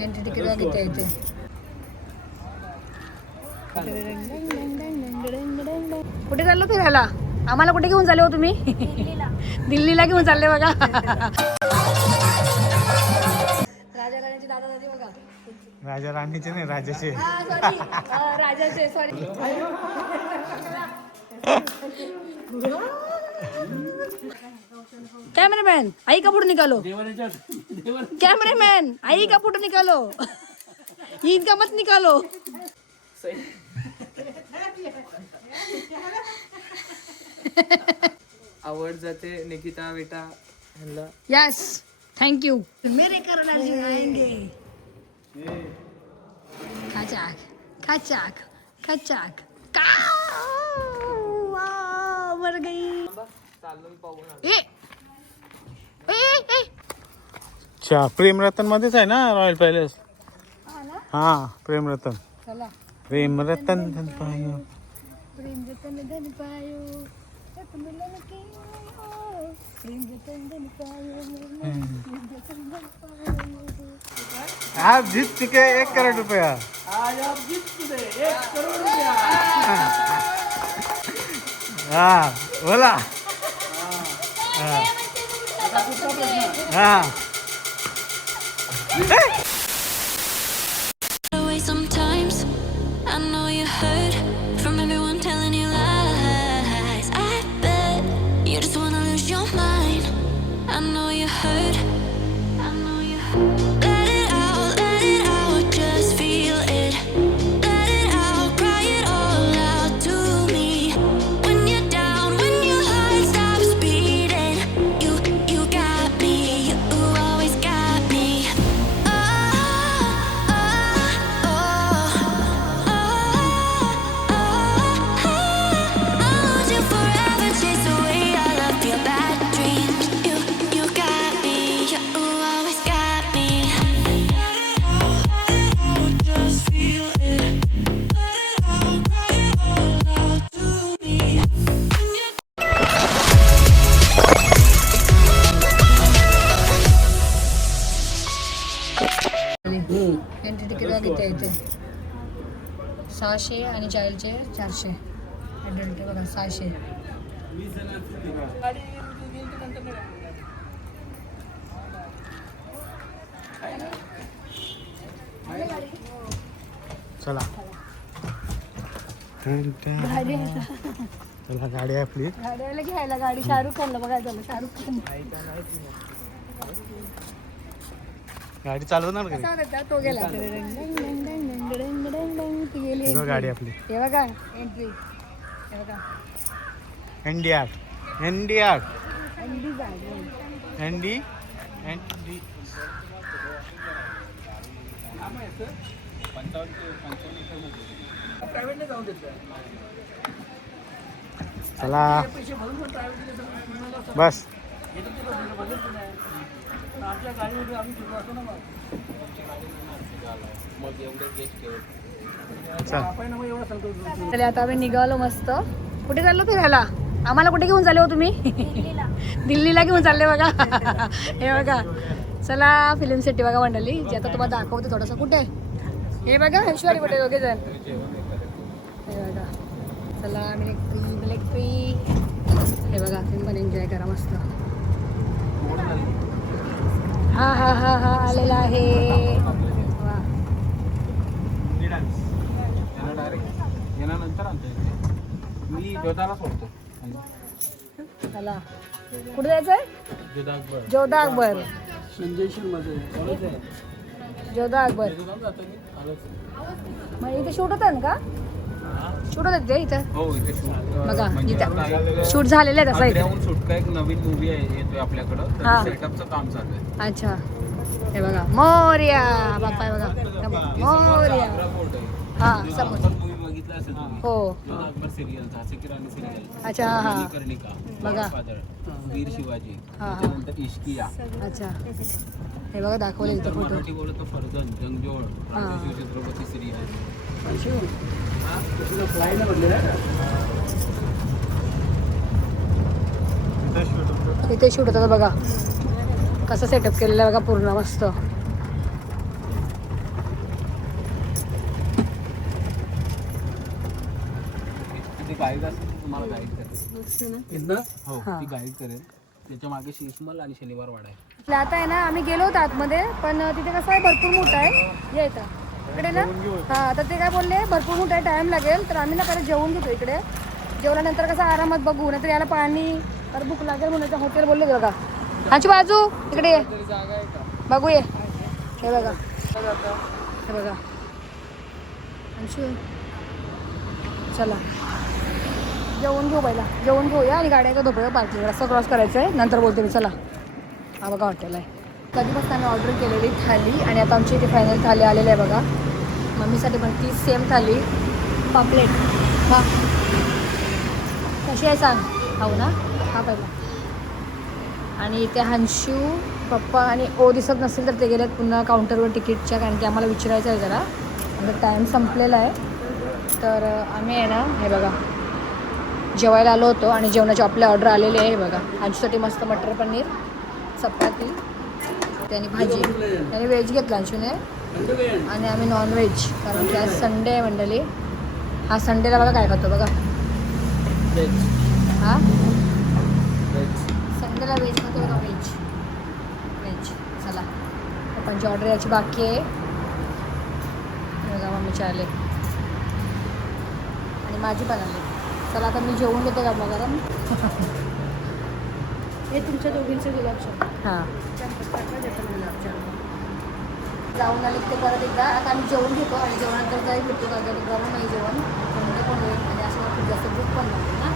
Entry ticket किती आहे ते. कुठे चाललो फिरायला? आम्हाला कुठे घेऊन चालले हो तुम्ही? दिल्लीला घेऊन चालले बघा. राजा राणीचे दादा दादी बघा. राजा राणीचे नाही, राजाचे. राजाचे सॉरी. कैमरामैन आई का फोटो निकालो. कैमरामैन आई का फोटो निकालो. इनका मत निकालो. आवड जाते निकिता बेटा. Yes thank you. मेरे करना जी आएंगे. खचाक खचाक खचाक. मर गई. ए अच्छा, प्रेम रतन मध्येच आहे ना रॉयल पॅलेस. हा प्रेम रतन. चला. प्रेम रतन धन पायो. प्रेम रतन धन पायो. प्रेम रतन धन पायो. आप जीत चुके 1 करोड़ रुपया. आज आप जीत चुके 1 करोड़ रुपया. हा बोला. हा Sometimes I know you heard from everyone telling you lies. I bet you just wanna lose your mind. I know you heard. I know you heard. Let it out, just feel it. Let it out, cry it all out to me. When you're down, when your heart stops beating, you got me. You always got me. Entry ticket किती आहे ते. 600 आणि चाईल्डचे 400. Adult बघा 600. चला. चला गाडी आहे आपली. गाड्याला घ्यायला गाडी शाहरुख खानला बघायला झालं. शाहरुख खान गाडी चालवणार का? कसा होता तो गेला. ती गेली. ही गाडी आपली. हे बघा एंट्री. हे बघा इंडिया इंडिया एंडी जागा. एंडी एंडी. चला बस. चला आता आम्ही निघालो मस्त. कुठे चाललो फिरायला? आम्हाला कुठे घेऊन चालले हो तुम्ही? दिल्लीला घेऊन चालले बघा. हे बघा चला फिल्म सिटी बघा मंडळी, जे आता तुम्हाला दाखवते थोडंसं. कुठे हे बघा ऐश्वर्या पटेल दोघे जण. हे बघा चला मिलिट्री. हे बघा तुम्ही पण एन्जॉय करा मस्त. हा हा हा हा आलेला आहे. मी जोधाला सोडतो. चला कुठे जायचंय? जोधा अकबर. जोधा अकबर. मग इथे शूट होतात का? शूट होतात ते इथं? हो इथे शूट बघा इथं शूट झालेलं आहे तसं इथे. शूट का एक नवीन मूवी येतोय आपल्याकडं. हा. सेटअपचं काम चालू आहे. अच्छा हे बघा मोर्या बाप्पा आहे बघा. मोर्या हा समज. मूवी बघितला असेल तुम्ही? हो जोधा अकबर सिरियलचा सिकिरानी सिरियल. अच्छा हा कर्णिका बघा. वीर शिवाजी. हा, हा. त्याच्यानंतर इश्किया. अच्छा हे बघा दाखवले इथं फोटो. मराठी बोलतो फर्जन जंगजोळ. हा. राजश्री छत्रपती सिरियल. इथे शूट होतं बघा. कसं सेटअप केलेलं आहे बघा पूर्ण मस्त. गाईड असते ती तुम्हाला गाईड करेल. हो हा. ती गाईड करेल. त्याच्या मागे शिशमल आणि शनिवार वाडा आहे. आपलं आता आहे ना आम्ही गेलो होतो आतमध्ये पण तिथे कसं आहे भरपूर मोठं आहे या इथं इकडे ना हां तर ते काय बोलले भरपूर मोठं आहे टाईम लागेल तर आम्ही ना परत जेवून घेतो इकडे जेवल्यानंतर कसं आरामात बघू नाहीतर याला पाणी तर भूक लागेल म्हणून हॉटेल बोलले बघा आमची बाजू इकडे ये बघू ये हे बघा हे बघा अंशू चला जेवण घेऊ पहिला जेवण घेऊया आणि गाड्याचं धोपळं पार्किंग रस्ता क्रॉस करायचं आहे नंतर बोलते मी चला हा बघा हॉटेल आहे कधीपासून आम्ही ऑर्डर केलेली थाली आणि आता आमची इथे फायनल थाली आलेली आहे बघा मम्मीसाठी पण ती सेम थाली पापलेट हा कशी आहे सांग हो ना हा पहिला आणि इथे हंशू पप्पा आणि ओ दिसत नसेल तर ते गेलेत पुन्हा काउंटरवर तिकीटच्या कारण की आम्हाला विचारायचं आहे जरा म्हणजे टाईम संपलेला आहे तर आम्ही आहे ना हे बघा जेवायला आलो होतो आणि जेवणाची आपल्या ऑर्डर आलेली आहे हे बघा अंशूसाठी मस्त मटर पनीर चपाती त्याने भाजी त्याने व्हेज घेतला अंशूने आणि आम्ही नॉनव्हेज कारण की आज संडे आहे मंडळी हा संडेला बघा काय खातो बघा हा संडेला व्हेज खातो बघा व्हेज चला पप्पांची ऑर्डर याची बाकी आहे बघा मम्मीचे आले आणि माझी पण आली चला आता मी जेवून घेते का मग गरम हे तुमच्या दोघींचं गुलाबजाम हां जाऊन आले ते परत एकदा आता आम्ही जेवण घेतो आणि जेवणानंतर काही भेटतो का गरम नाही जेवण थंड पण होईल आणि असं खूप जास्त भूक पण लागते ना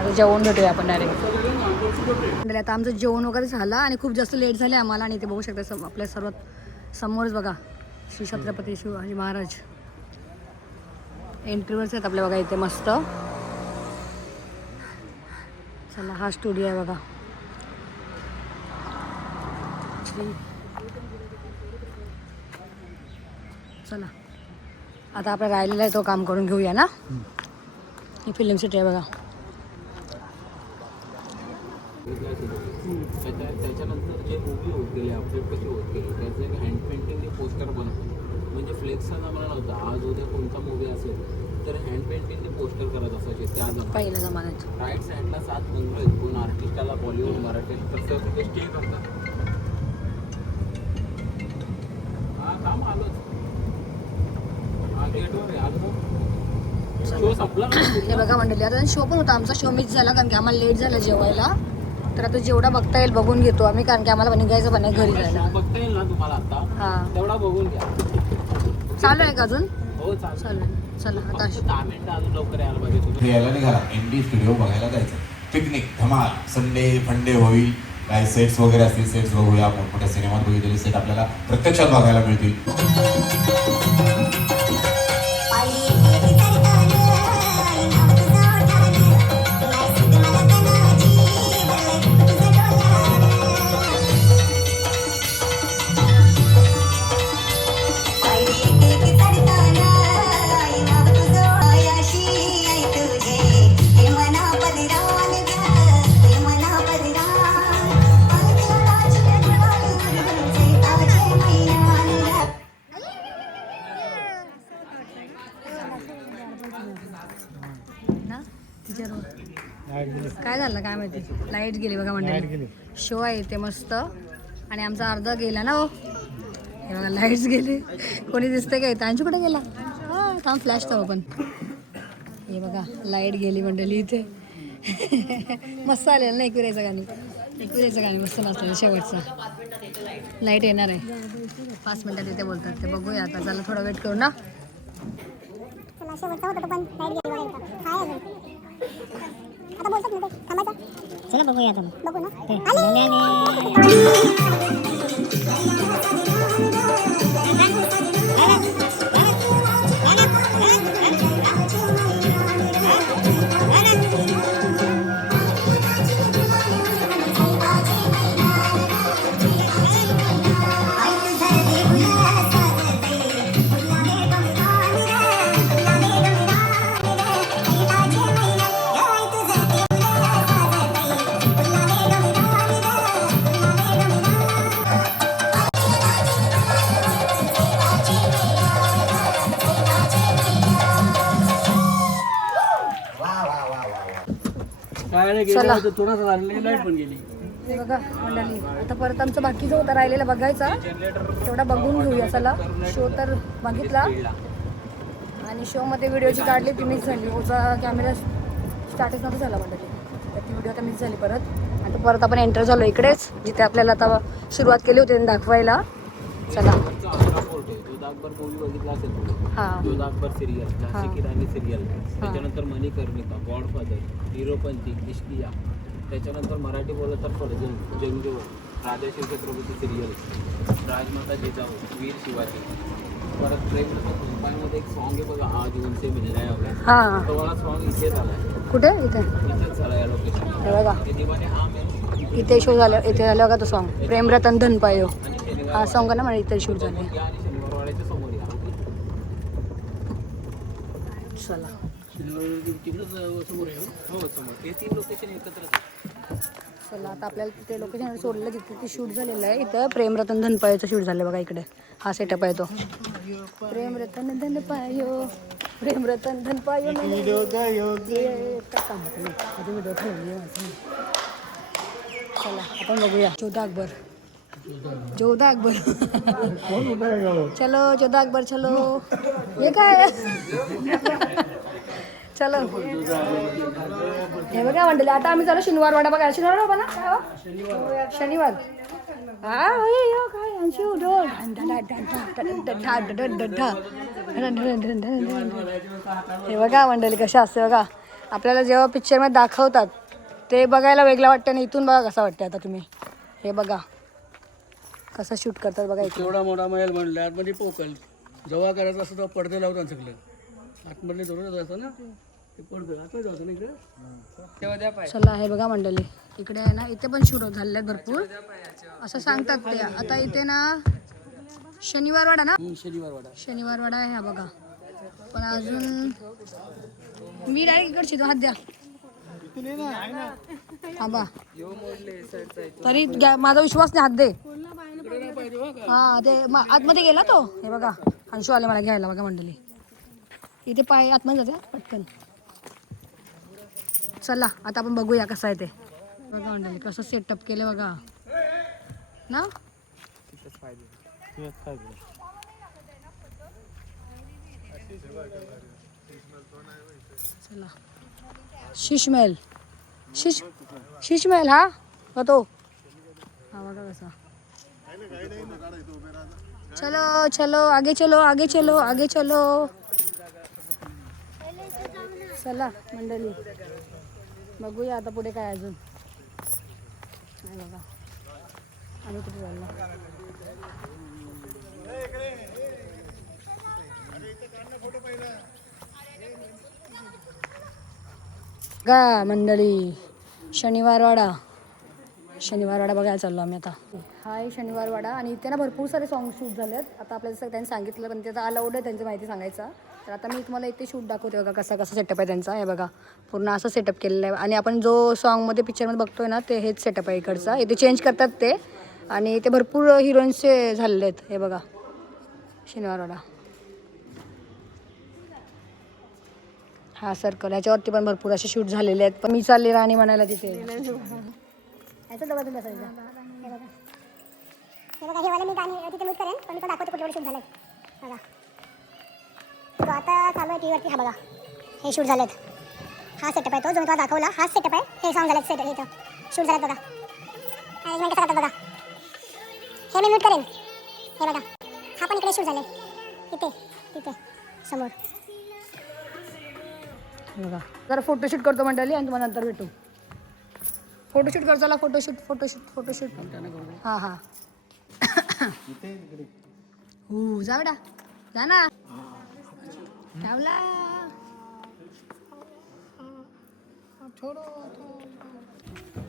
आता जेवण भेटूया आपण डायरेक्ट आता आमचं जेवण वगैरे झालं आणि खूप जास्त लेट झाले आम्हाला आणि ते बघू शकता आपल्या सर्वात समोरच बघा श्री छत्रपती शिवाजी महाराज एंट्रीवरच आहेत आपल्या बघा इथे मस्त चला हा स्टुडिओ आहे बघा चला आता आपला राहिलेला आहे तो काम करून घेऊया ना ही फिल्म सिटी आहे बघा त्याच्यानंतर जे मूवी होत गेले अपडेट कशी होत गेली त्याचं एक हँड पेंटिंग पोस्टर बनवतो म्हणजे फ्लेक्स आम्हाला नव्हता आज उद्या कोणता मूवी असेल तर हँड पेंटिंग पोस्टर करत असायचे त्या पहिल्या जमान्यात राईट साईडला 7 बंगलो आहेत कोण आर्टिस्टाला बॉलिवूड मराठी तसं तिथे स्टे करतात हा काम आलोच हा गेटवर आहे आलो शो संपला हे बघा मंडळी आता शो पण होता आमचा शो मिस झाला कारण की आम्हाला लेट झाला जेवायला तर आता जेवढा बघता येईल बघून घेतो आम्ही कारण की आम्हाला निघायचं पण आहे घरी जायला बघता येईल ना तुम्हाला आता हां तेवढा बघून घ्या चालू आहे का अजून हो चालेल चालू आहे चला आता 10 मिनिटं अजून लवकर यायला पाहिजे तुम्ही यायला निघाला एनडी स्टुडिओ बघायला जायचं पिकनिक धमाल संडे फंडे होईल काय सेट्स वगैरे असतील सेट्स बघूया मोठमोठ्या सिनेमात बघितलेले सेट आपल्याला प्रत्यक्षात बघायला मिळतील ना काय झालं काय माहिती लाईट गेली बघा मंडळी शो आहे ते मस्त आणि आमचा अर्धा गेला ना हो हे बघा लाईट्स गेले कोणी दिसतंय का त्यांची कुठे गेला थांब फ्लॅश तो पण हे बघा लाईट गेली मंडळी इथे मस्त आलेलं ना एकविरायचं गाणी मस्त नसलेलं शेवटचा लाईट येणार आहे 5 मिनिटात इथे बोलतात ते बघूया आता चला थोडा वेट करू ना चला बघूया आता चला हे बघा मंडळी, आता परत आमचं बाकीचं होतं राहिलेलं बघायचा, तेवढा बघून घेऊया. चला शो तर बघितला आणि शोमध्ये व्हिडिओ जी काढली ती मिस झाली. ओचा कॅमेरा स्टार्टच नव्हता झाला मंडळी, तर ती व्हिडिओ आता मिस झाली परत. आता परत आपण एंटर झालो इकडेच जिथे आपल्याला आता सुरुवात केली होती दाखवायला. चला अकबर मूवी बघितला असेल तुम्ही. हां जोधा अकबर सिरियल, झाशी की राणी सिरियल, त्याच्यानंतर मणिकर्णिका, गॉडफादर, हिरोपंती, इश्किया, त्याच्यानंतर मराठी बोलत तर फर्जन, जंगजोर, राजाश्री छत्रपती सिरियल, राजमाता जिजाऊ, वीर शिवाजी. परत प्रेमरतन धनपायमध्ये एक सॉन्ग आहे बघा, आज उनसे मिलने आए. हां तो वाला सॉन्ग इथे झाला, कुठे इथे इथेच झाला या लोकेशन. हे बघा ते दिवाने आम आहे इथे शो झालं, इथे झालं बघा तो सॉन्ग प्रेमरतन धन पायो, आणि शनिवार हा सॉन्ग ना मला इथे शूट झाले. या आणि शनिवारवाड्याच्या समोर या. चला हो समोर ते 3 लोकेशन एकत्रच आहे. चला आता आपल्याला तिथे लोकेशन सोडलं जिथे ते शूट झालेलं आहे. इथं प्रेमरतन धनपायोचं शूट झालं बघा इकडे. हा सेटअप आहे तो प्रेमरतन धनपायो, प्रेमरतन धनपायो. व्हिडिओ चला आपण बघूया जोधा अकबर, जोधा अकबर. चलो जोधा अकबर चलो. हे काय चलो हे बघा म्हणले. आता आम्ही चालू शनिवार वाडा बघा. शनिवार वाडा ना काय हो? शनिवार हा काय अंशू ढोल हे बघा मंडळी कशा असते बघा. आपल्याला जेव्हा पिक्चरमध्ये दाखवतात ते बघायला वेगळं वाटतं आणि इथून बघा कसं वाटतं. आता तुम्ही हे बघा कसं शूट करतात बघा. इथे एवढा मोठा महल म्हणलं आतमध्ये पोकल जेव्हा करायचं असं तेव्हा पडदे लावतात सगळे आतमधले जरूरच असतं ना ते पडदे आता जातं ना इकडे. चला हे बघा मंडळी इकडे आहे ना, इथे पण शूट झालेले आहेत भरपूर असं सांगतात ते. आता इथे ना शनिवार वाडा ना, शनिवार वाडा आहे हा बघा. पण अजून मी डायरेक्ट इकडची हात द्या हा बा, तरी माझा विश्वास नाही. हात दे. हा ते आतमध्ये गेला तो. हे बघा अंशू आले मला घ्यायला बघा मंडळी. इथे पाय आतमध्ये जाते पटकन. चला आता आपण बघूया कसं आहे ते बघा मंडळी. कसं सेटअप केले बघा ना. चला शीशमहल, शीशमहल हा तो हा बघा कसा. चलो चलो आगे चलो, आगे चलो, आगे चलो. चला मंडळी बघूया आता पुढे काय अजून. नाही बघा आम्ही कुठे चाललो. गा मंडळी शनिवारवाडा, शनिवारवाडा बघायला चाललो आम्ही आता. हा आहे शनिवारवाडा आणि इथे ना भरपूर सारे सॉंग शूट झाले आहेत. आता आपल्याला जसं त्यांनी सांगितलं पण त्याचा अलाउड आहे त्यांची माहिती सांगायचा. तर आता मी तुम्हाला इथे शूट दाखवते बघा कसा कसा सेटअप आहे त्यांचा. हे बघा पूर्ण असं सेटअप केलेलं आहे आणि आपण जो सॉन्गमध्ये पिक्चरमध्ये बघतोय ना ते हेच सेटअप आहे इकडचा. इथे चेंज करतात ते आणि इथे भरपूर हिरोईन्सचे झालेले आहेत. हे बघा शनिवारवाडा हा सर्कल, ह्याच्यावरती पण भरपूर असे शूट झालेले आहेत. पण मी चालले राणी म्हणायला तिथे. ह्याचं बघा तुम्ही असायचं. हे बघा हे वाले मी गाणी तिथे म्यूट करेन पण मी पण दाखवते कुठे शूट झालेत बघा. तो आता चालू आहे टीव्हीवरती. हा बघा हे शूट झालेत. हा सेटअप आहे तो जो मी तुम्हाला दाखवला. हाच सेटअप आहे. हे सॉन्ग झालेत सेट इथं शूट झालेत बघा. अरेंजमेंट कसं करतात बघा. हे मी म्यूट करेन. हे बघा हा पण इकडे शूट झाले इथे तिथे समोर. बघा जरा फोटोशूट करतो मंडळी आणि तुम्हाला नंतर भेटू. फोटोशूट कर चला. फोटोशूट हां हां हो जा बेटा जा ना. ठेवला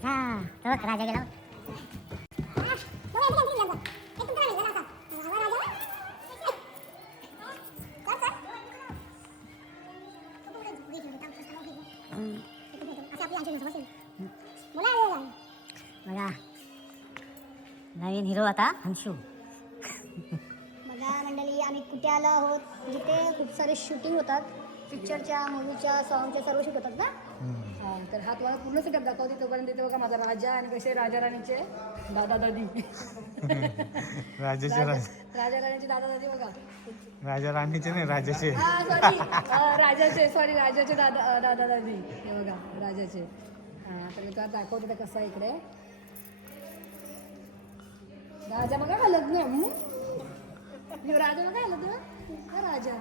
हां राजा गेला. बघा नवीन हिरो आता अंशू. बघा मंडळी आम्ही कुठे आलो आहोत जिथे खूप सारे शूटिंग होतात पिक्चरच्या, मूवीच्या, सॉंगच्या सर्व शूट होतात ना. तर हा तुम्हाला पूर्ण सेटअप दाखवते. तोपर्यंत इथे बघा माझा राजा आणि कसे राजा राणीचे दादा दादी. राजाचे राजा राणीचे दादा दादी बघा. राजा राणीचे नाही, राजाचे. राजाचे दादा दादी. हे बघा राजाचे. तर मी तुम्हाला दाखवते ते कसं आहे इकडे. राजा बघा का लग्न. राजा बघा लग्न. राजा.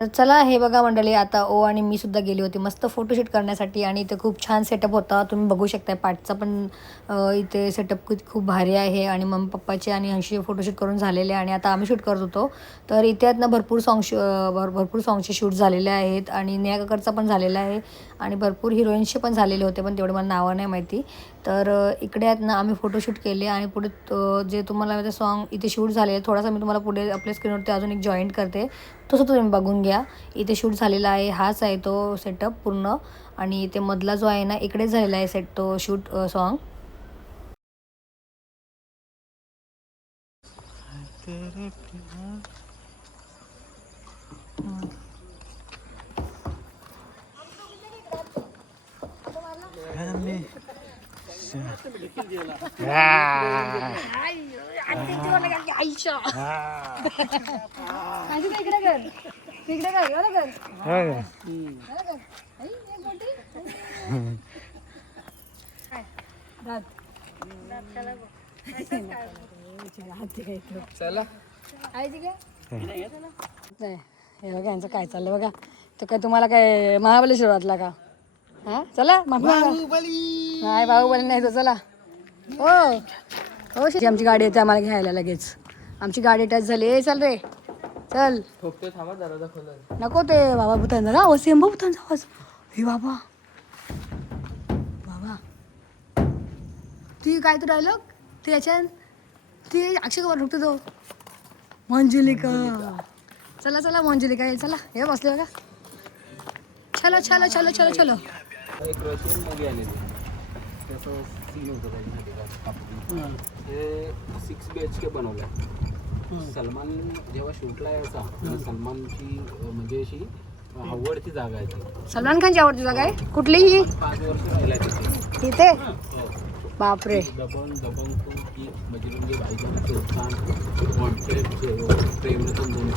तर चला हे बघा मंडळी, आता ओ आणि मी सुद्धा गेली होती मस्त फोटोशूट करण्यासाठी आणि इथे खूप छान सेटअप होता. तुम्ही बघू शकता पाठचा पण इथे सेटअप खूप भारी आहे आणि मम्मी पप्पाचे आणि हंशीचे फोटोशूट करून झालेले आणि आता आम्ही शूट करत होतो. तर इथे आहेत ना भरपूर सॉंगचे शूट झालेले आहेत आणि नेहा कक्करचा पण झालेला आहे आणि भरपूर हिरोईन्सचे पण झालेले होते, पण तेवढे मला नावं नाही माहिती. तर इकडे आहेत ना आम्ही फोटोशूट केले आणि पुढे जे तुम्हाला ते सॉन्ग इथे शूट झाले थोडासा मी तुम्हाला पुढे आपल्या स्क्रीनवरती अजून एक जॉईंट करते, तसं तुम्ही बघून घ्या. इथे शूट झालेला आहे, हाच आहे तो सेटअप पूर्ण आणि इथे मधला जो आहे ना इकडेच झालेला आहे तो शूट सॉन्ग. इकडे कर इकडे कर एवढं कर. चला हे बघा यांचं काय चाललं बघा. तर काय तुम्हाला काय महाबलेश्वर वाटला का? हा चला बाहुबली नाही तो. चला हो हो आमची गाडी येते आम्हाला घ्यायला लगेच. आमची गाडी टच झाली. चल रे चल. थांबा दरवाजा खोला. नको ते बाबा भूतांचा आवाज. सेम भूतांचा आवाज. हे बाबा बाबा ती काय तो डायलॉग ते याच्यात ती अक्षय कुमार ठोकतो तो मंजुलिका. चला चला मंजुलिका ये चला. हे बसले बघा. चलो चलो चलो चलो चलो. एक रशियन मूवी आलेली त्याचं सीन होतं त्याच्यामध्ये. हे 6 BHK बनवलं. सलमान जेव्हा शूटला यायचा सलमानची म्हणजे अशी आवडती जागा आहे ती. सलमान खानची आवडती जागा आहे कुठली ही? 5 वर्ष राहिला तिथे. तिथे बापरे. दबंग 2 की बजरंगी भाईजान सुलतान वॉन्टेड प्रेमरतन 2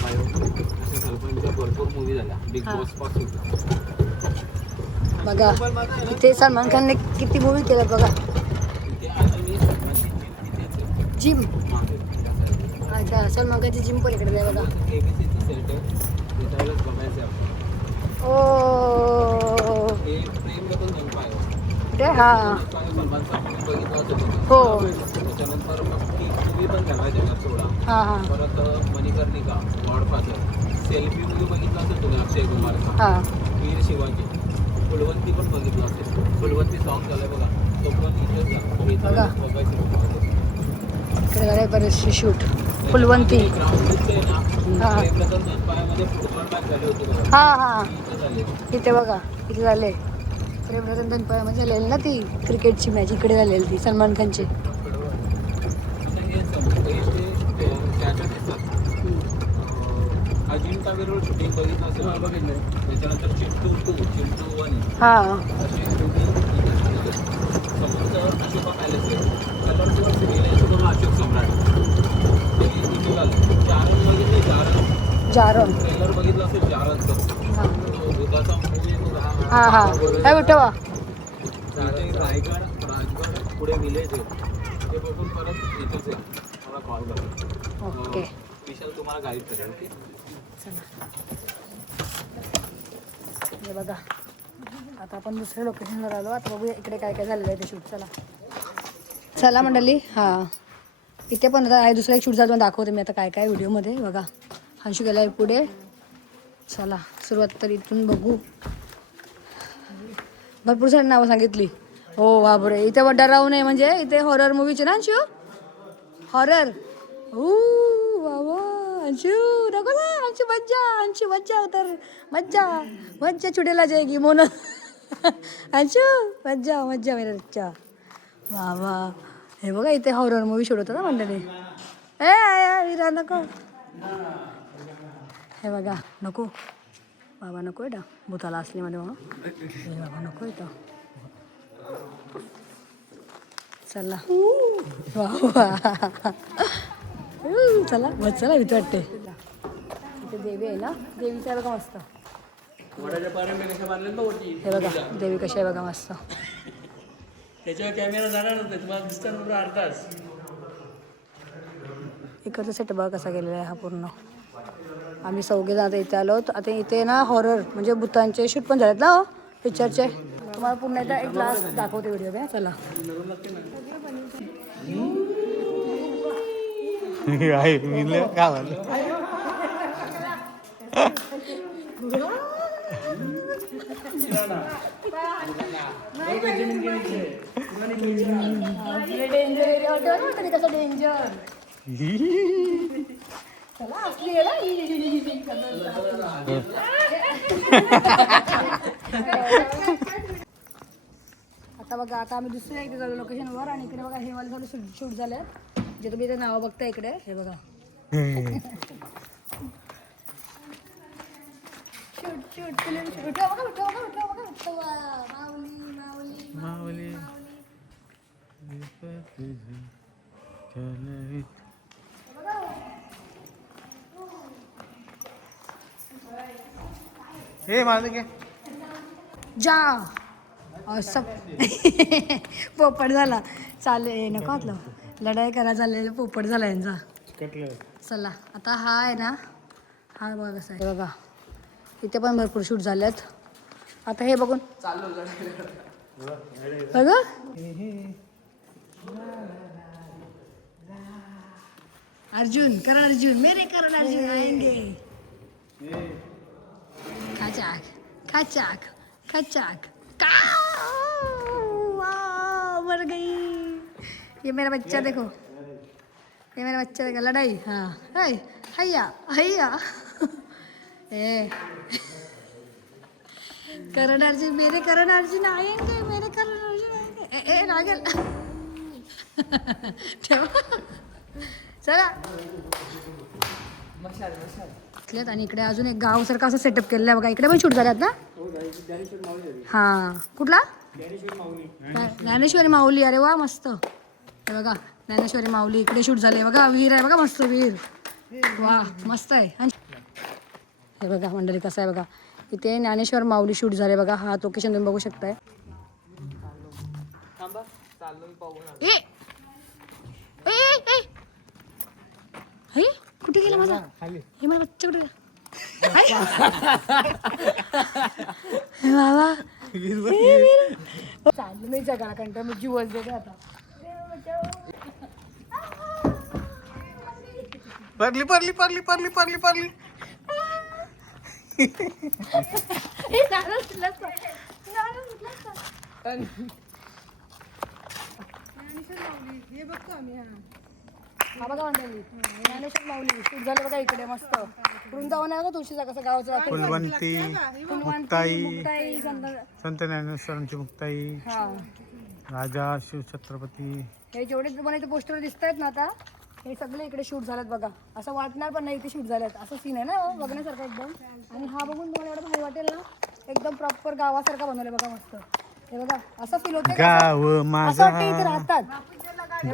असे सलमानच्या भरपूर मूवी झाल्या. बिग बॉस पासून बघा इथे सलमान खानने किती मूवी केल्या बघा. तिथे अजूनही सलमानची जिम. अच्छा सलमान खानची जिम पण इकडे आहे बघा. ABCचं सेट आहे त्याच्यावरच बघायचं आपण. ओ हे प्रेमरतन 2 कुठे? हा सलमानचा बघितला होता. हो त्याच्यानंतर मग ती मूवी पण झाला जगात सोडा. हां हां परत मणिकर्णिका गॉडफादर सेल्फी मूवी बघितला असेल तुम्ही अक्षय कुमारचा. हां वीर शिवाजी फुलवंती पण बघितलं असेल. फुलवंती सॉन्ग झालं बघा तो पण इथेच बघा. बघायचं. इकडे झाले बरेचसे शूट. फुलवंती. हां प्रेमरतन धनपायामध्ये फुटबॉल मॅच झाली होती बघा. हां हां इथे झाले. इथे बघा इथे झाले. प्रेमरतन धनपायामध्ये झालेली ना ती क्रिकेटची मॅच इकडे झालेली ती सलमान खानची. अजिंठा वेरूळ शूटिंग बघितलं असेल. बघितलं. त्याच्यानंतर चिंटू 2 चिंटू 1 हां असे शूटिंग समोरचं अशोका पॅलेस आहे. कलरचं सिरियल आहे पूर्ण अशोक सम्राट. ते इथे झालं. जारण बघितलं. जारण ट्रेलर बघितलं असेल जारणचं. हां भूताचा मूवी हां हां काय विठवा. राजगड पुढे विलेज आहे ते बघून परत इथेच आहे. मला कॉल करा. ओके विशाल तुम्हाला गाईड करेल. ओके हे बघा आता आपण दुसऱ्या लोकेशनवर आलो. आता बघूया इकडे काय काय झालेलं आहे ते शूट. चला चला मंडळी. हां इथे पण आता आहे दुसरा एक शूट झालं दाखवते मी आता काय काय व्हिडिओमध्ये. बघा हंशू गेला आहे पुढे. चला सुरुवात तर इथून बघू. भरपूर सारी नावं सांगितली. हो बापरे इथे बड्डा राहू नये म्हणजे इथे हॉरर मूवीचे ना अंशू. हॉरर बाबा अंशू नको ना. अंशू मज्जा उतर मज्जा मज्जा छुटेला जाएगी मोनो. अंशू मज्जा मज्जा मेरा बच्चा बाबा. हे बघा इथे हॉरर मूवी शूट होतं ना मंडळी. विरा नको. हे बघा नको बाबा नको आहे भूताला असलीमध्ये म्हणून हे बाबा नको येतं. चला वा वा. चला बस चला भीती वाटते. इथे देवी आहे ना, देवीचं आहे बघा मस्त. वडाच्या पाऱ्या कशा मारल्या ना वरती, हे बघा देवी कशी आहे बघा मस्त. त्याच्यावर कॅमेरा जाणार नव्हते, तुम्हाला दिसतात बरोबर अर्धाच. इकडचा सेट बघा कसा गेलेला आहे हा पूर्ण. आम्ही चौघे जण आता इथे आलो. आता इथे ना हॉरर म्हणजे भूतांचे शूट पण झालेत ना हो पिक्चरचे. तुम्हाला पुन्हा एकदा एक ग्लास दाखवते व्हिडिओ द्या. चला आहे मी गावाला. डेंजर एरिया होतं ना कसं डेंजर. चला असली आहे आता बघा. आता आम्ही दुसऱ्या इकडे झालो लोकेशनवर आणि इकडे बघा हे वाले झालं शूट झालं. जे तुम्ही इथे नावं बघता इकडे हे बघा. Shoot shoot film shoot. बघा माऊली माऊली हे माझं काय जा सब पोपट झाला. चाले नको हातलं लढाई करा चाललेलं पोपट झाला यांचा. चला आता हा आहे ना, हा बघा कसा आहे बघा. इथे पण भरपूर शूट झालेत. आता हे बघून बघा अर्जुन करण अर्जुन मेरे करण अर्जुन आएंगे. खचाक खचाक खचाक मर गई. ये मेरा बच्चा देखो, ये मेरा बच्चा देखो. लड़ाई हाँ है हैया हैया. ए करण अर्जुन मेरे करण अर्जुन आएंगे, मेरे करण अर्जुन आएंगे. ए रागल ठेव. चला आणि इकडे अजून एक गावसारखं असं सेटअप केलेलं आहे बघा. इकडे पण शूट झाल्यात ना. हा कुठला ज्ञानेश्वरी माऊली. अरे वा मस्त. हे बघा ज्ञानेश्वरी माऊली इकडे शूट झाले बघा. विहीर आहे बघा मस्त विहीर. वा मस्त आहे. हे बघा मंडळी कसं आहे बघा. इथे ज्ञानेश्वर माऊली शूट झाले बघा. हा लोकेशन तुम्ही बघू शकताय. ए ए ए हे कुठे गेला माझा हे मला बच्चा कुठे बाबा चाललं नाही जगाला कंटा मी जीवच देते आता. परली परली परली परली परली परली. हा बघा मंडळी ज्ञानेश्वर माऊली शूट झालं बघा. इकडे मस्त वृंदावन आहे बघा. तुळशीचा कसं गावचं फुलवंती मुक्ताई मुक्ताई संत ज्ञानेश्वरांची मुक्ताई हा. राजा शिवछत्रपती. हे जेवढे तुम्हाला इथे पोस्टर दिसत आहेत ना आता हे सगळे इकडे शूट झालेत बघा. असं वाटणार पण नाही इथे शूट झालेत. असं सीन आहे ना बघण्यासारखं एकदम. आणि हा बघून तुम्हाला एवढं भारी वाटेल ना. एकदम प्रॉपर गावासारखं बनवलं बघा मस्त. हे बघा असं फील होतं गाव असं माझा वाटतं इथे राहतात.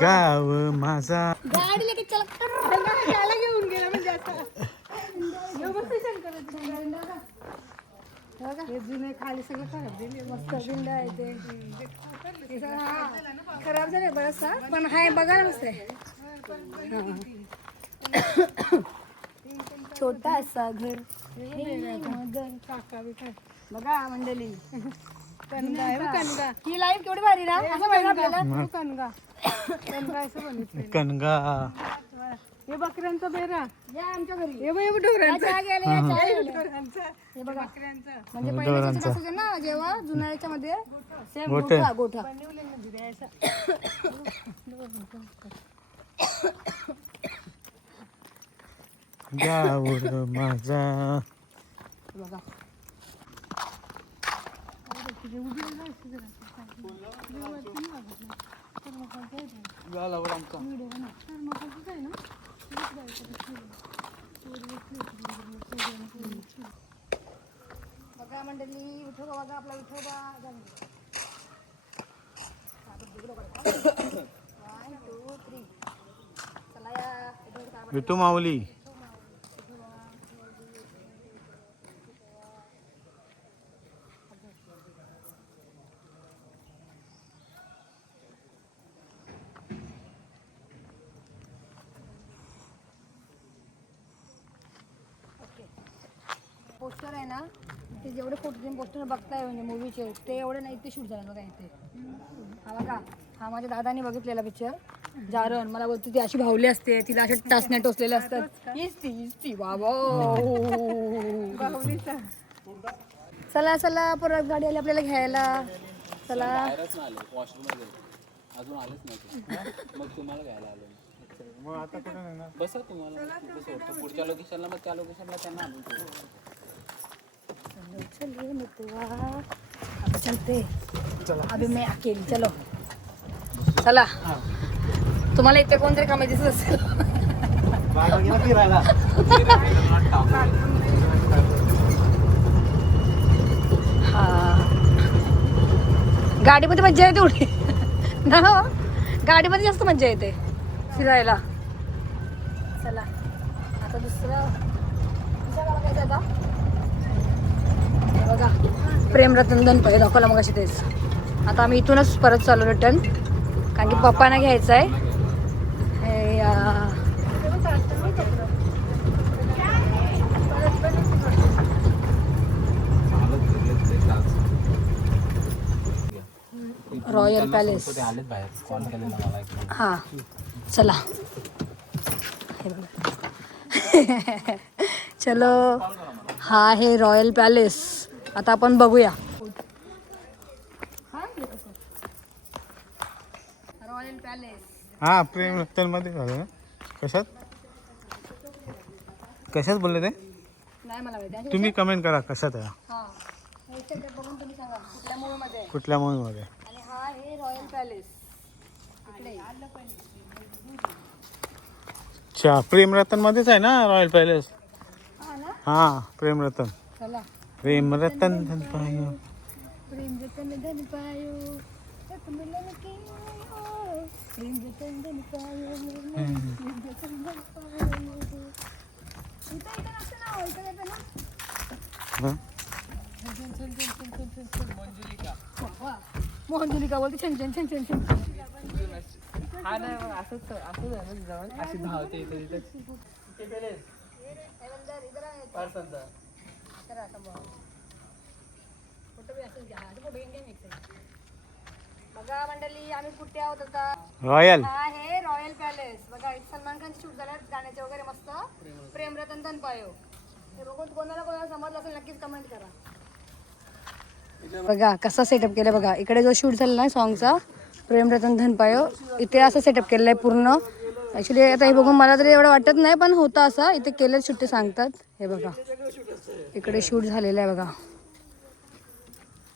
गाव माझा. गाडी लेके चला त्याला घेऊन गेला म्हणजे आता हे जुने खाली सगळं खराब दिले. मस्त दिंड आहे ते. हे सगळं हा खराब झाले बरंचसा पण हाय बघायला मस्त आहे. छोटासा घर बघा मंडळी. ही लाईफ केवढी भारी ना. असं पाहिजे आपल्याला. कनगा हे बकऱ्यांचा बेरा या आमच्या घरी. हे बघा म्हणजे पहिल्या असायचं ना जेव्हा जुन्या याच्यामध्ये सेम गोठा गोठा. गाव माझा. बघा मंडळी विठोबा बघा आपला विठोबा. 1 2 3 चला या विठू माऊली. पोस्टर आहे ना ते जेवढे फोटो तुम्ही पोस्टर बघताय म्हणजे मूवीचे ते एवढे नाही ते शूट झालं बघा इथे. हा बघा हा माझ्या दादाने बघितलेला पिक्चर जारण. मला बोलते ती अशी भावली असते तिला अशा टाचण्या टोचलेले असतात. हीच ती बाबा. चला चला परत गाडी आली आपल्याला घ्यायला. चला बाहेरच ना आले वॉशरूम अजून आलेच नाही ते. मग तुम्हाला घ्यायला आलो मग आता कुठे नेणार? बसा तुम्हाला तिथे सोडतो पुढच्या लोकेशनला मग त्या लोकेशनला त्यांना आणून ठेवू. चलिए मितवा अब चलते. अभी मैं अकेली. चलो चला. तुम्हाला इथे कोणतरी कामाची दिसत असेल. हा गाडीमध्ये मज्जा येते उडी ना हो? गाडीमध्ये जास्त मज्जा येते फिरायला. चला आता दुसरं बघायचं आता. बघा प्रेमरतन धनपाय दाखवला मग अशी तेच. आता आम्ही इथूनच परत चालू रिटर्न कारण की पप्पांना घ्यायचं आहे. Royal palace. ते आलेच बाहेर कॉल केलेला मला एक. हां चला हे बघा. चलो हा आहे रॉयल पॅलेस. आता आपण बघूया. Royal palace. हा प्रेम रतन मध्ये झालं ना. कशात बोलले ते नाही मला माहिती. तुम्ही कमेंट करा कशात आहे. हां हे सेटअप बघून तुम्ही सांगा कुठल्या मूवीमध्ये आहे. कुठल्या मूवीमध्ये. आणि हा आहे रॉयल पॅलेस. इकडे अच्छा प्रेम रतन मध्येच आहे ना रॉयल पॅलेस. हा ना. हा प्रेम रतन. चला प्रेम रतन धन पायो. प्रेम रतन धन पायो रत मिलन की आयो. प्रेम रतन धन पायो प्रेम रतन धन पायो. इथं असं नाव इथं येतं ना. हा? मोहनजुलिका बोलते छन छन छन छन छन. हा नाही मग असंच आहे ना जवळ अशी धावते इथे तिथे. पार्सलचा बघा मंडळी आम्ही कुठे आहोत आता. रॉयल. हा आहे रॉयल पॅलेस. बघा इथे सलमान खानचे शूट झाले गाण्याचे वगैरे मस्त. प्रेम रतन धन पायो. हे बघून कोणाला समजलं असेल नक्कीच कमेंट करा. बघा कसा सेटअप केलाय बघा. इकडे जो शूट झाला ना सॉंगचा प्रेम रतन धन पायो इथे असं सेटअप केलेलं आहे पूर्ण. ॲक्च्युली आता हे बघून मला तरी एवढं वाटत नाही पण होतं असं इथे केलं शूट ते सांगतात. हे बघा इकडे शूट झालेलं आहे बघा.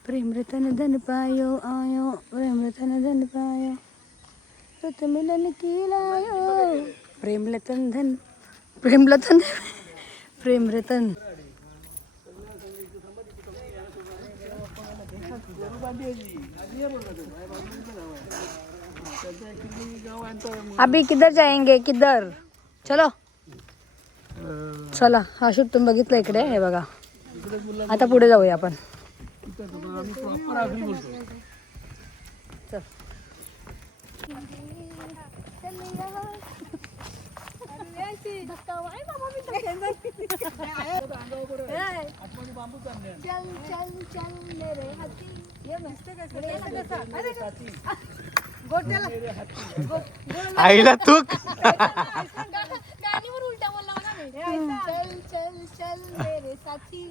प्रेम रतन धन पायो आयो प्रेम रतन धन पायो रत मिलन की लायो प्रेम रतन धन प्रेम रतन प्रेम रतन. अभी किधर जाएंगे किधर. चलो चला हा शूट तुम्ही बघितलं इकडे. हे बघा आता पुढे जाऊया आपण. आम्ही प्रॉपर आगरी बोलतो. चल आईला तू गाणीवर उलटा बोलला ना मी. चल चल चल मेरे साथी.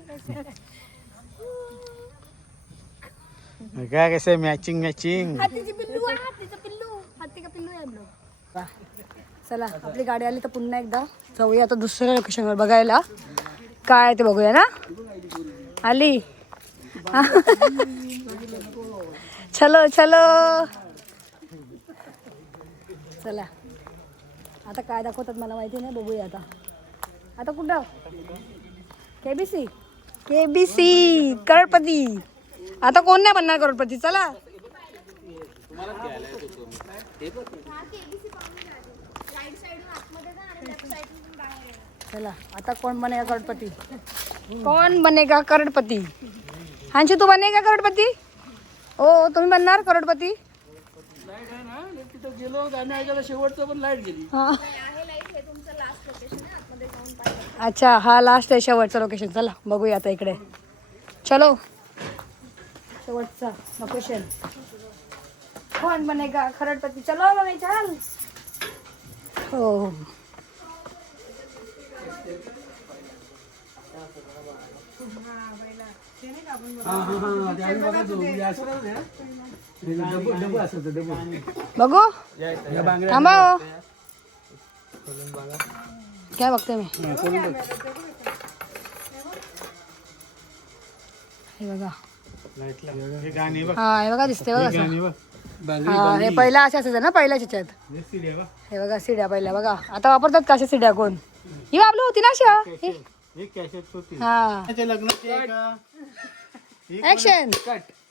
काय कसं मॅचिंग मॅचिंग. हातीची पिल्लू आहे. हातीचं पिल्लू. हाती का पिल्लू आहे आपलं. चला आपली गाडी आली तर पुन्हा एकदा जाऊया आता दुसऱ्या लोकेशनवर बघायला काय ते बघूया ना. आली चलो चलो. चला आता काय दाखवतात मला माहिती नाही. बघूया आता. आता कुठं KBC KBC करोडपती. आता कोण नाही बनणार करोडपती. चला चला आता कोण बनेगा करोडपती. कोण बनेगा करोडपती. हांशी तू बनेगा करोडपती. ओ तुम्ही बनणार करोडपती. लाईट आहे ना तिथं गेलो गाणं ऐकायला शेवटचं पण लाईट गेली. हा अच्छा हा लास्ट आहे शेवटचं लोकेशन. चला बघूया आता इकडे. चलो शेवटचा लोकेशन. कोण बनेगा करोडपती. चलो बाबा चल. हो डबू असं डबू बघू थांबा हो. काय बघते मी. हे बघा हे गाणी बघ. हा हे बघा दिसते बघा असं. गाणी बघ. हा हे पहिला असं असायचं ना पहिल्याच ह्याच्यात. हे सीडी बघ. हे बघा सिड्या पहिल्या बघा. आता वापरतात का अशा सिड्या कोण. ही आपली होती ना अशा. हे कॅसेट होती. हा कोणाच्या लग्नाची आहे का? Action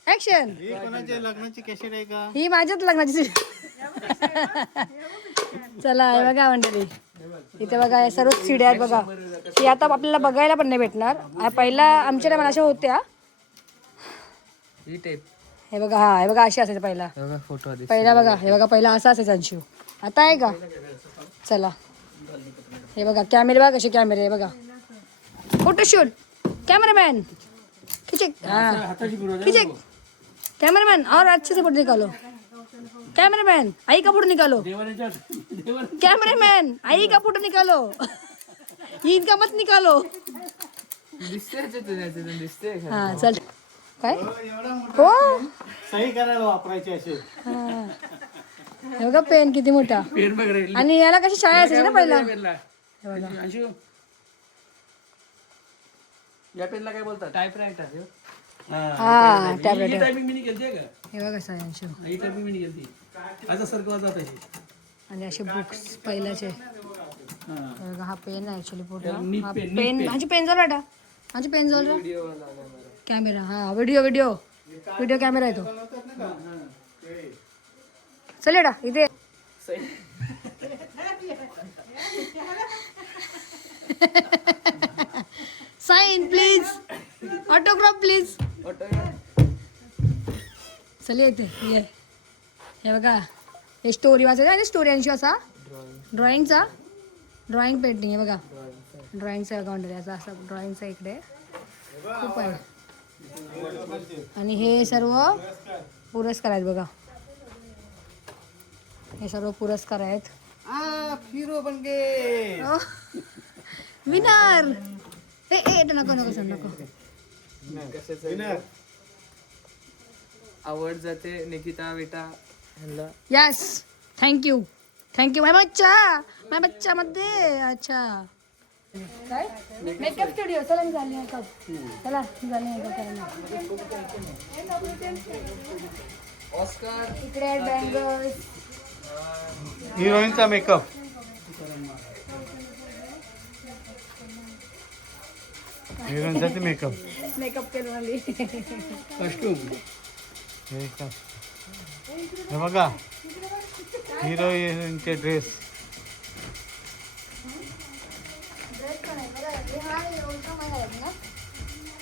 action. ही कोणाच्या लग्नाची कॅसेट आहे का? ही माझ्याच लग्नाची चला हे बघा मंडळी. इथे बघा हे सर्व सिड्या आहेत बघा. ही आता आपल्याला बघायला पण नाही भेटणार. पहिला आमच्या टायमाला अशा होत्या. हे बघा हा हे बघा अशी असायचं पहिला. पहिला बघा हे बघा पहिला असा असायचा अंशू. आता आहे का. चला हे बघा कॅमेरे बघा कसे कॅमेरे. हे बघा फोटोशूट. कॅमेरामॅन खिचे. हाँ खिचे कैमरामैन और अच्छे से फोटो निकालो. कैमरामैन आई का फोटो निकालो. कैमरामैन आई का फोटो निकालो. इनका मत निकालो. हाँ चल काय हो सही करायला वापरायचे असे. हे बघा पेन किती मोठा. पेन बघ रे. आणि याला कशी शाळा असायची ना पहिला. अंशू या पेनला काय बोलतात. टायपरायटर. हा टॅबलेट. टायपिंग मी केलती का. हे बघा सयांशू. ही टायपिंग मी केलती. आता सरकवा जात आहे. आणि असे बुक्स पहिल्याचे. हा हे बघा हा पेन आहे ऍक्च्युली पूर्ण. नीट हा पेन, पेन माझी पेन जवळ बेटा. माझी पेन जवळ. कॅमेरा हा व्हिडिओ कॅमेरा आहे तो. चल बेटा इथे. Sign please. Autograph please. चल इथे ये. हे बघा हे स्टोरी वाचायचं आणि स्टोरी अंशू असा ड्रॉइंगचा. ड्रॉइंग पेंटिंग हे बघा. ड्रॉइंगचा अकाउंट आहे याचा असा. ड्रॉइंगचा इकडे खूप आहे. आणि हे सर्व पुरस्कार आहेत बघा. हे सर्व पुरस्कार आहेत. हिरो बन गे. विनर. ए नको सर नको. आवड जाते निकिता बेटा. यस थँक्यू माय बच्चा मध्ये. अच्छा काय मेकअप स्टुडिओ. चला मी झाली मेकअप. चला झाली मेकअप ऑस्कर. इकडे बँगल्स. हिरोईनचा मेकअप. हिरोईनचा मेकअप केलं मला. कस्टूम. हे बघा हिरोईनचे ड्रेस.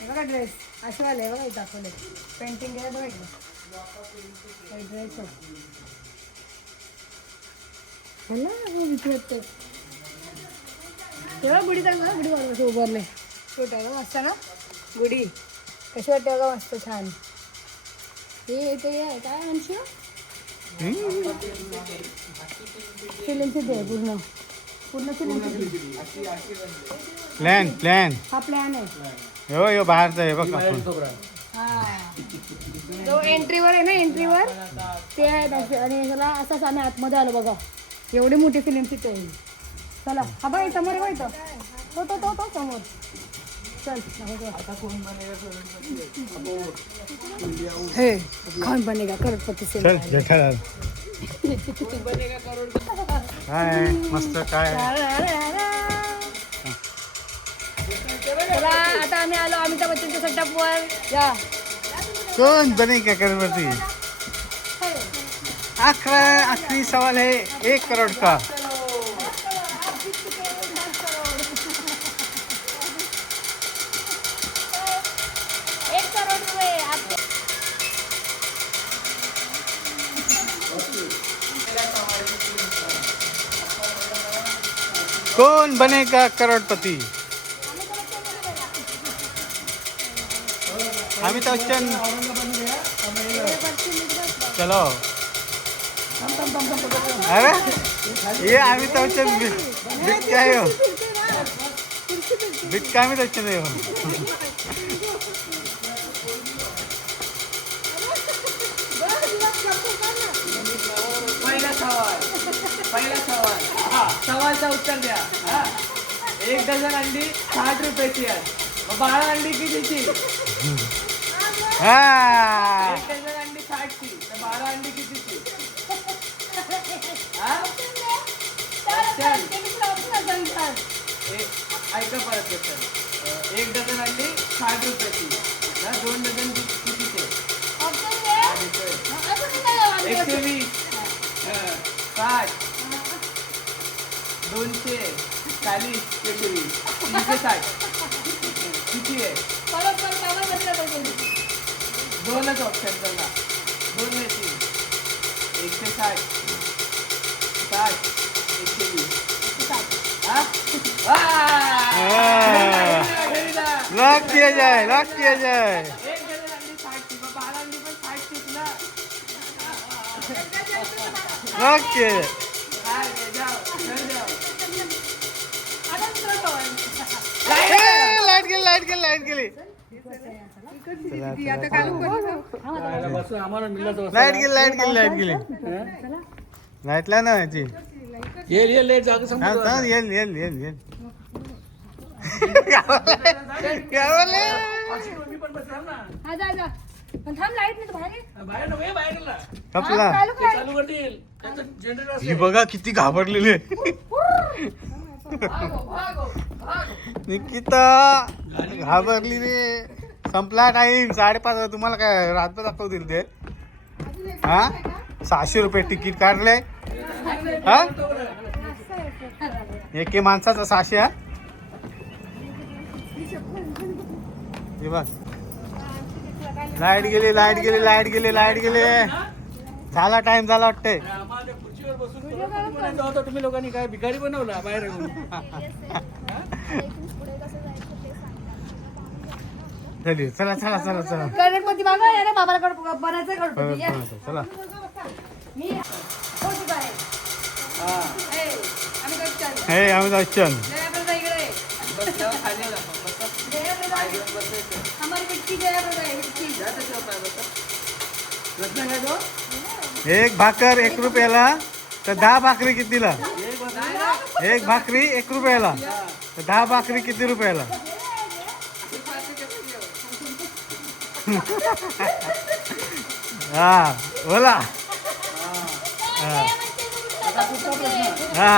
बघा ड्रेस असे वाले बघा इथं दाखवले. पेंटिंग केलं बघा इकडे. ड्रेस भीती वाटते. तेव्हा गुढी चांगला. गुढी वाजवतो उभारले. छोटा बघा मस्त ना गुढी. कशी वाटते बघा मस्त छान. हे ते आहे काय अंशू. फिल्म सिटी आहे पूर्ण फिल्म सिटी. प्लॅन हा प्लॅन आहे. हो बाहेरचा आहे बघ. हा तो एंट्रीवर आहे ना. एंट्रीवर ते आहे. आणि ह्याला असंच आम्ही आतमध्ये आलो बघा. एवढी मोठी फिल्म सिटी आहे. चला हा बघा समोर आहे बघा इथं. तो समोर. चल हे कौन बनेगा करोडपती से. चल जेठालाल. काय मस्त काय. चला आता आम्ही आलो अमिताभ बच्चनच्या सेटअपवर. या कौन बनेगा करोड़पति? आखिरी सवाल है 1 करोड़ का. कौन बनेगा करोड़पति? अमिताभ बच्चन. चलो. अरे ये अमिताभ बच्चन बिट क्या है हो? बिट का अमिताभ बच्चन है हो. पहिला सवाल सवालचं उत्तर द्या. 1 डझन अंडी 60 रुपयाची आहे. मग 12 अंडी कितीची? हा 1 डझन अंडी 60 ची तर 12 अंडी कितीची? ऐका परत क्वेश्चन. 1 डझन अंडी 60 रुपयाची ना 2 डझन कितीचे? 120 60 240 40 360 किती आहे? दोनच ऑप्शन चला. 2 ने 3 160 60 120. लॉक किया जाए, लॉक किया जाए. 1 डझन अंडी 60 ची मग 12 अंडी पण 60 चीच ना. लॉक किया जाए. लाईट गेली, लाईट गेली, लाईट गेली. आम्हाला मिळालं लाईट गेली, लाईट गेली, लाईट गेली. लाईटला ना याची. ये लेट जागा हा, समजा. हा, येईल. काय बोलले? मी पण बसणार ना. हा जा जा. पण थांब लाईट नाही तर बाहेर ये. बाहेर नव्हे बाहेर ना. कपला. चालू ते काय? चालू करतील. त्याचं जनरेटर ही बघा किती घाबरलेले. निकिता घाबरली रे. संपला टाईम 5:30. तुम्हाला काय रात्र दाखवतील ते? हा 600 रुपये तिकीट काढले. हा एके माणसाचा 600. हा हे बघ लाईट गेली, लाईट गेली, लाईट गेली, लाईट गेली. झाला टाइम झाला वाटते. आम्हाला खुर्चीवर बसून म्हणायचं होतं तुम्ही लोकांनी काय भिकारी बनवला बाहेर येऊन. चली चला चला चला चला गणपती मागा या रे बाबाला बनायचं गणपती या. चला. मी हो चुका आहे. आम्ही बच्चन. हे अमिताभ बच्चन. जयाप्रदा इकडे. बसल्यावर खाली जा. जयाप्रदा. हमारी मिट्टी जयाप्रदा है मिट्टी. लग्न आहे तो? एक भाकर 1 रुपयाला तर 10 भाकरी कितीला? एक भाकरी 1 रुपयाला तर 10 भाकरी किती रुपयाला? हा बोला. हा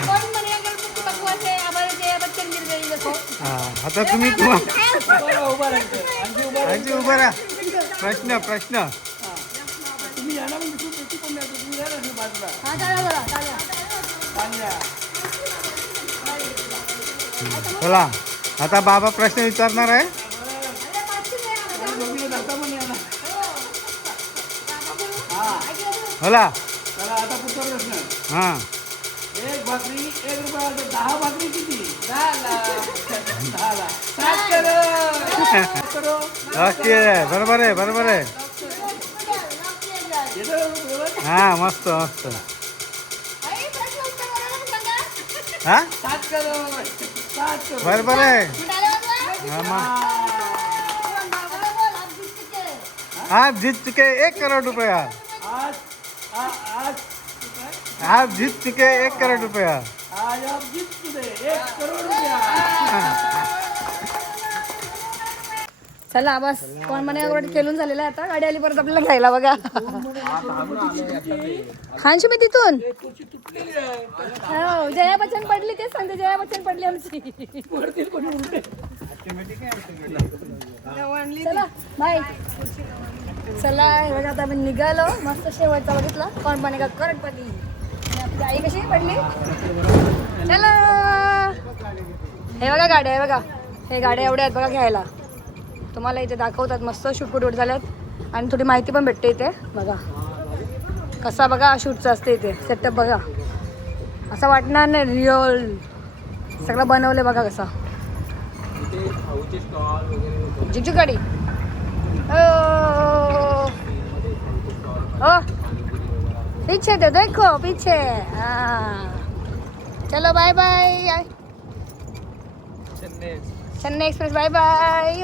कौन बनेगा गणपति बकवास है हमारे जया बच्चन गिर गई देखो. आता तुम्ही उभा राहायचं. आणखी उभं राहा. प्रश्न तुम्ही याला पण दुसरी पेटी पण द्या. तुम्ही या ना बाजूला. हा चला चला चला. पांढऱ्या. बोला. आता बाबा प्रश्न विचारणार आहे. बोला. चला आता पुढचा प्रश्न. हा 1 भाकरी 1 रुपया. 10 भाकरी किती? 10 ला 7 करोड. ओके बरोबर आहे, बरोबर आहे. येतं बरोबर? हा मस्त मस्त. आई प्रश्न उत्तर बरोबर सांगा. हा 7 करोड. 7 करोड. बरोबर आहे. डाले वाजवा. हा, मग. बाबा बोल आप जीत चुके. आप जीत चुके 1 करोड़ रुपया. आज आप जीत चुके 1 करोड़ रुपया. आज आप जीत चुके 1 करोड रुपया. चला बस कोण म्हणे केलून झालेला आहे आता गाडी आली परत आपल्याला घ्यायला बघा हांशू मी तिथून हो जया बच्चन पडली तेच सांगते जया बच्चन पडली आमची चला बाय चला हे बघा आता आम्ही निघालो मस्त शेवटचा बघितला कोण बनेगा करोडपती आणि आपली आई कशी पडली चला हे बघा गाड्या आहे बघा हे गाड्या एवढ्या आहेत बघा घ्यायला तुम्हाला इथे दाखवतात मस्त शूट कुठे झाल्यात आणि थोडी माहिती पण भेटते इथे बघा कसा बघा शूटचं असते इथे सेटअप बघा असं वाटणार नाही रिअल सगळं बनवलं बघा कसा जिजू गाडी ओ पीछे तो देखो पीछे हाँ चलो bye bye Chennai Express bye bye